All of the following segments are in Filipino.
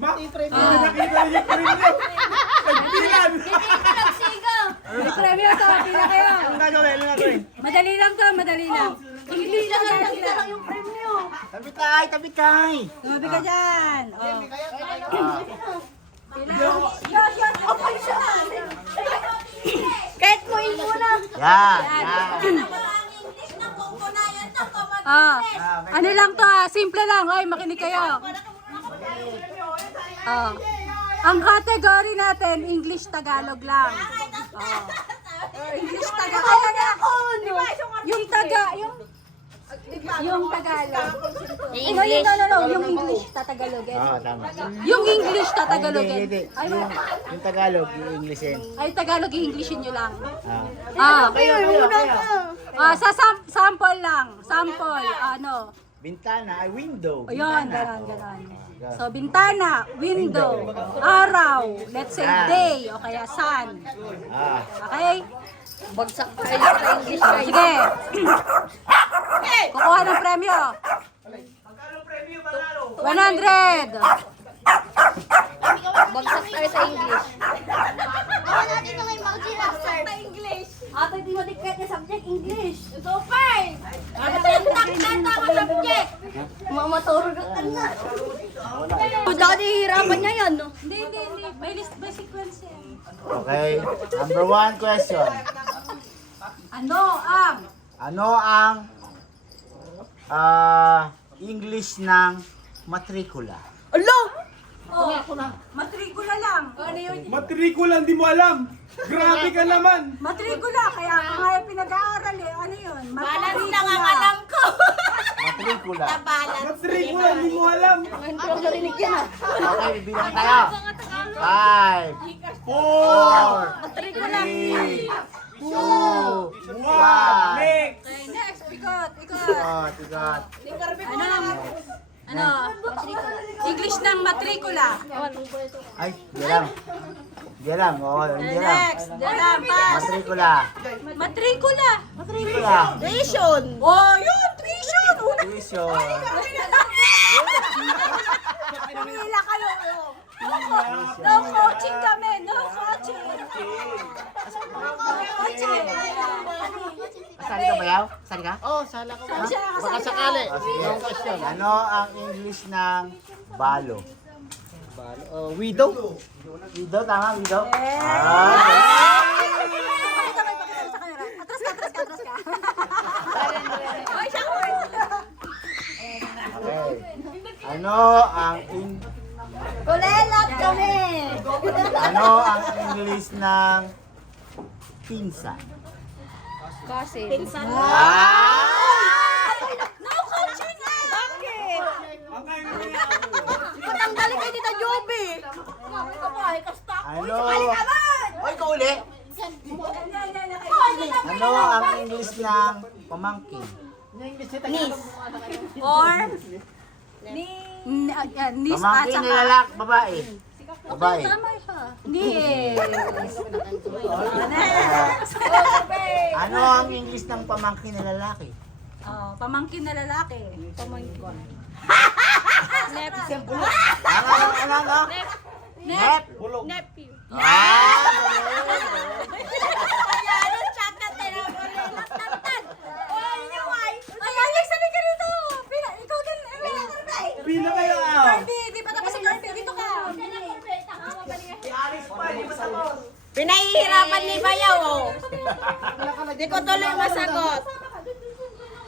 Nakita niyo yung premyo. Nagbilan. May premyo to, pila kayo. Anong gagawin? Madali lang to, madali lang. English lang yan sila. Tabi tay. Tumabi ka dyan. Oh. Kahit mo in muna. Yan. Ah, ano lang to simple lang. Oy, makinig kayo. Ah. Ang category natin, English Tagalog lang. Oh. English Tagalog. Yung Tagalog. Yung English tatagalogin. Tama. Yung English tatagalogin. Hindi. Yung Tagalog, yung Englishin. Ay, Tagalog, i-Englishin nyo lang. Ah. Sample lang. Sample, ano. Bintana, ay window. Ayun, ganon. So, bintana, window, araw, let's say day, o kaya sun. Okay? Bagsak tayo sa English guys. Sige. Kukuha ng premyo. 100. Bagsak tayo sa English. Ako natin yung emoji na English. Ate, di mo dikkat na subject, English. So fine. Ano ang subject? Mamaturo ka na. Dati hirapan niya yan, no? Hindi. May list, may sequence yan. Okay. Number 1 question. Ano ang English ng matrikula? Matrikula lang. Ano yun? Matrikula, hindi mo alam. Grabe ka naman. Matrikula, kaya ako nga yung pinag-aaral eh. Ano yun? Balance lang ang alam ko. Matrikula. Balance. Matrikula, hindi mo alam. Hindi ko narinig yan, ah. Okay, bibilang tayo. 5, 4, 3, 2, 1. Next, ikot. Tigat. Ano? English ng matrikula. Ay, di lang. Oo, hindi lang. Next, pass. Matrikula. Matrikula. Tuition. Oh, yun, tuition. Una. Tuition. Pila kayo. No coaching kami, no coaching. Sali ka ba yaw? Sali ka? Oh, sala ko. Baka sakali. Sige. Ano ang English ng balo? Widow. Widow, tama? Widow? Pakita mo sa camera. Atras ka. Ay, siya ko. Okay. Ano ang Kulelat kami. Ano ang English ng pinsan? Kasi. No coaching na. Bakit? Patanggalin kay Tita Joby. Ano? Oy, ikaw uli. Ano ang English ng pamangkin? Or Nis at Pamangkin saka na lalaki, babae. Babae. tama siya. Nis. Ano ang English ng pamangkin na lalaki? Oh, pamangkin na lalaki. Ano? Nep. Nephew. Ay, Alex, halika rito. Ikaw din. Pila kayo Kirby, di pa tapos si Kirby. Dito ka. Pinahihirapan ni Bayaw, oh. Di ko tuloy masagot.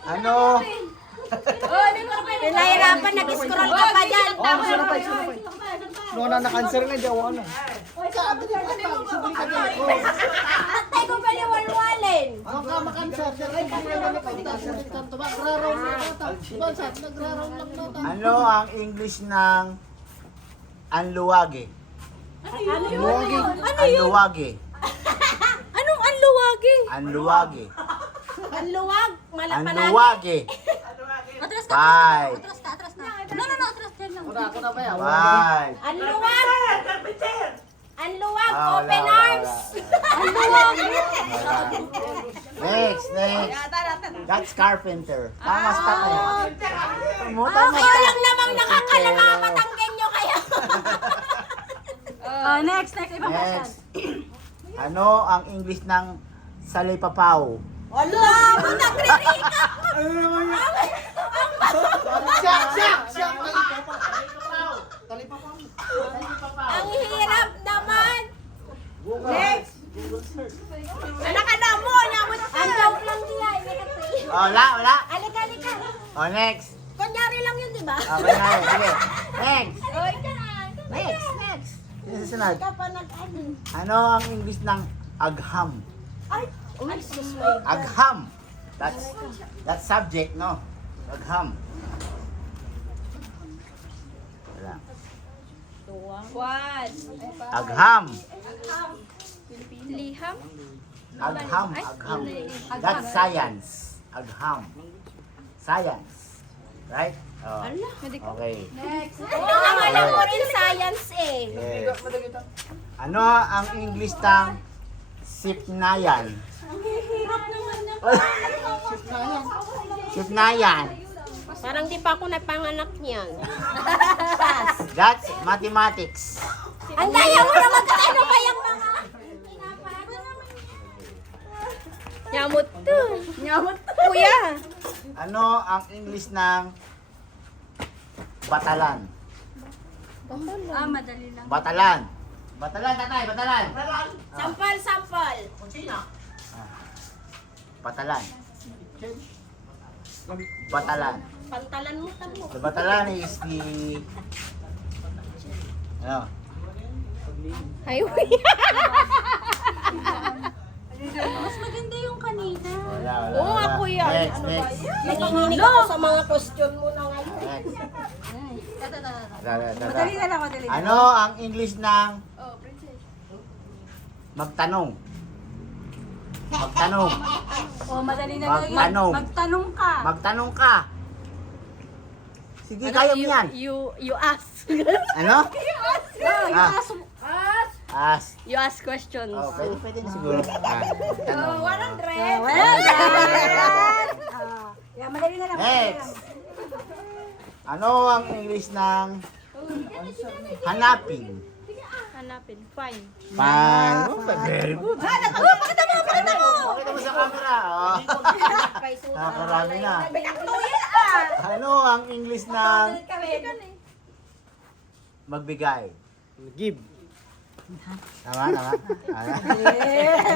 Ano? Pinahihirapan, nag-scroll ka pa dyan. Nung na-cancer na, di ako ano. Antay ko pa ni Walwalin. Ano ang English ng anluwage? Anluwage. Anong anluwagi? Anluwage. Anluwag? Malapalagi? Anluwage. Atras ka. 5, Atras ka. No, atras dyan lang. 5. Anluwag? Anluwag, Ah, wala, open wala, arms. Next. That's carpenter. Tama, stop na yan. Ako lang namang nakakalamamatanggen nyo kayo. Next, ibang question. Next. Ano ang English ng salipapaw? Wala! Nagre-recap! Ang hirap naman! Next! Anak ka na mo! Ang joke lang nila. Oh, wala. Alika, alika. Oh, next. Kunyari lang yun, di ba? Okay na yun. Sige. Next. Oy, ganun. Next. Sino susunod? Ka pa nag-ano. Ano ang English ng agham? Ay! Uy, susway. Agham. That's subject, no? Agham. Wala. One. Agham. Liham. Agham. That's science. Agham. Science. Right? Oh. Okay. Next. Ang alam mo rin science eh. Yes. Ano ang English ng sipnayan? Sipnayan. Parang di pa ako napanganak niyan. That's mathematics. Ang daya mo naman ka ano ba yung mga... Nyamot to. Nyamot to. Kuya. Ano ang English ng batalan? Madali lang. Batalan. Batalan, tatay, batalan. Sampal, sampal. Batalan. Batalan. Pantalan mo tamo. The batalan is the... Ano? Highway. Mas maganda yung kanina. Wala. Oo, ako yan. Next, Ano ba next. yan? Nakikinig ako sa mga question mo na ngayon. Next. Madali na lang, madali na. Ano ang English ng magtanong? Magtanong. Madali na lang yun. Magtanong. Magtanong ka. Magtanong ka. Sige, kaya mo yan. You ask. Ano? Ah. Ask. You ask questions. Oh, pwede na siguro. Tanong. 100. Well done! Yeah, madali na lang. Next. Ano ang English ng hanapin? Hanapin. Fine. Pan. Very good. Pakita mo! Pakita mo! Pakita mo sa camera. Oh. Nakarami na. Tuyin Ano ang English ng magbigay? Give. Tama.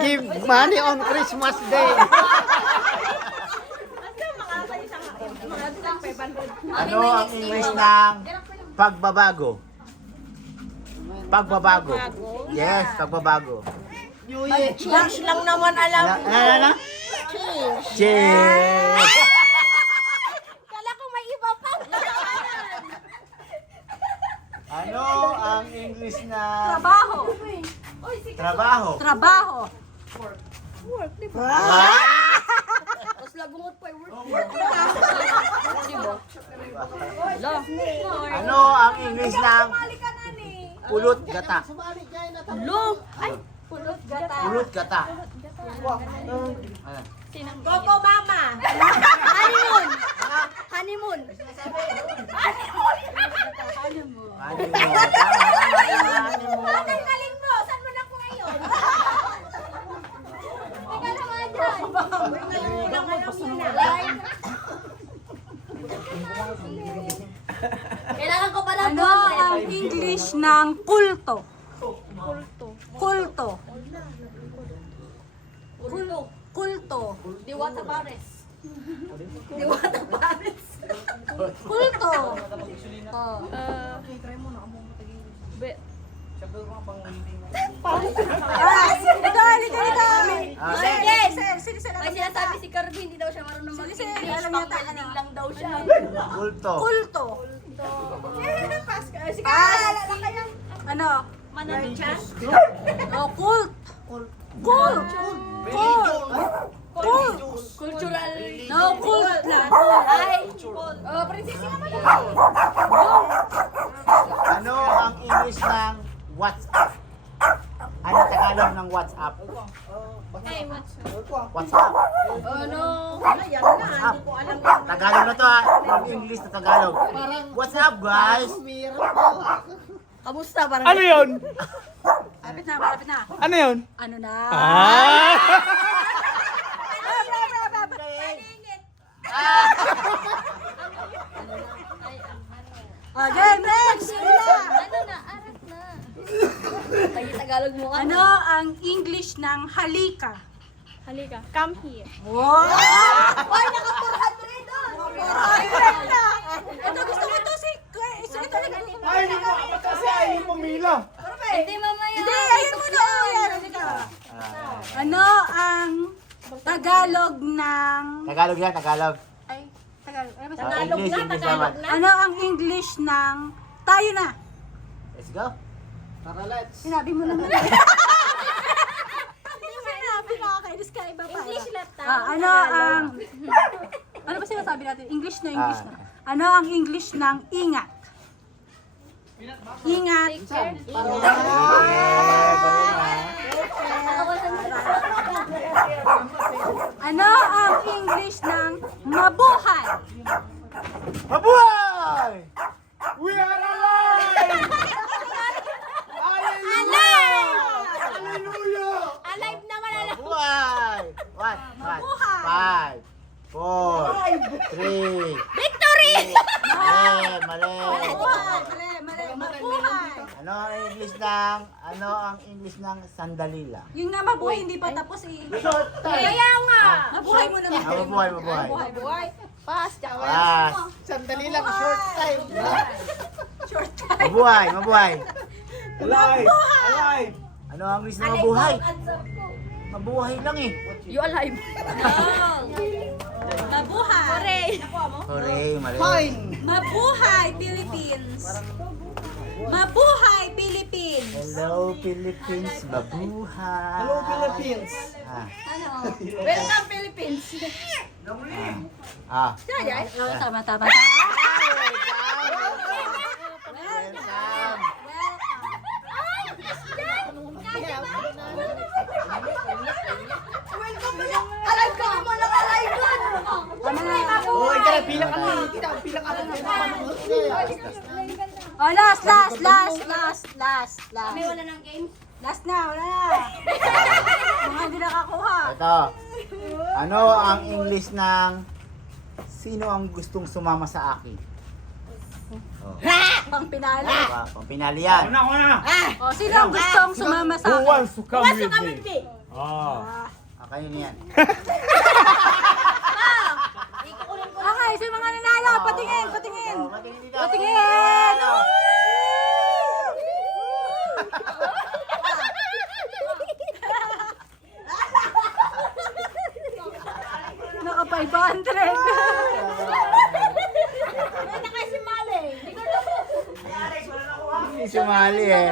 Give money on Christmas Day. Ano ang English ng pagbabago? Pagbabago. Yes, pagbabago. Change lang naman alam ko. Ano? Change. Cheers! Kala ko may iba pa. Ano ang English na Trabaho. trabaho? Trabaho. Tapos lagungot pa yung Ano ang English ng pulot gata? Lo. Ay. Pulot gata. Ano? Coco Mama. Honeymoon. Honeymoon. Ano mo? Tama. Ang galing mo. Saan mo na ko ngayon? Teka lang nga dyan. Kailangan ko pala Ano ang English ng kulto? Kulto. Kulto. Diwata Pares. Kulto. Halika. Sige. Sige. May sinasabi si Kirby, hindi daw siya marunong mag-English. Alam niya ta- Pang-building lang daw siya. Kulto. Kulto. Ano? Manancha? Oh, kult. Kult. Cultural. No, kult lang. Ay. Oh, prinsesa naman yun. Ano ang English ng WhatsApp? Ano Tagalog ng WhatsApp? Hey, what's WhatsApp. Oh, no. Ayan na. Hindi ko alam yung... Tagalog na to ha. From English to Tagalog. What's up guys? Kamusta? Parang Ano yun? Malapit na, malapit na. Ano yun? Ano na? Ah! Okay, next! Ano na? Arat na. Ay, Tagalog mo ka. Ano ang English ng halika? Halika. Come here. Wow! Hoy, naka-400 doon. Ito, gusto ko to si... Ito, Ay, hindi mo apat kasi ay pumila. Hindi, mamaya. Hindi, ayun mo na. Ayan, halika. Ano ang Tagalog ng... Tagalog yan, Tagalog. Ay, Tagalog. Ano ba Ah, sabi? English, English naman. Ano ang English ng... Tayo na. Let's go. Sinabi mo naman. Sinabi na ako. Kaya iba pa. English lang tayo. Ano ang... Ano ba sinasabi natin? English na English na. Ano ang English ng ingat? Ingat. Ano ang English ng mabuhay? Mabuhay! We are alive! Alive naman, alive. Mabuhay! What? Mabuhay! 5, 4, 3. Victory! Mali. Mabuhay! Mali. Mabuhay! Ano ang English ng sandali lang? Yung nga mabuhay, hindi pa tapos eh. Short time. Kaya nga. Mabuhay mo naman. Mabuhay, mabuhay. Buhay. Pass, tsaka Pass. Sandali lang, short time. Short time. Mabuhay, mabuhay. Alive! Alive! Ano ang English ng mabuhay? Mabuhay lang eh. You alive. Mabuhay. Hooray, mali. Mabuhay, Philippines. Mabuhay, Philippines. Hello, Philippines. Mabuhay. Hello, Philippines. Ah. Welcome, Philippines. Ah. Oo, tama, tama. Welcome. Alive ka mo lang, alive doon. Uy, tara, pila ka na. Oh, last. Wala ng game. Last na, wala na. Mga hindi nakakuha. Ito. Ano ang English ng sino ang gustong sumama sa akin? Oh. Pang pinali. Pampinali yan. Ako na! Oh, sino ang gustong sumama sa Who akin? wants to come with me? Ah. Kayo niyan. Okay, sino mga nanalo? Patingin. Oh, matingin dito. Patingin! Naka 500. Nakasimali. Hindi sumali eh.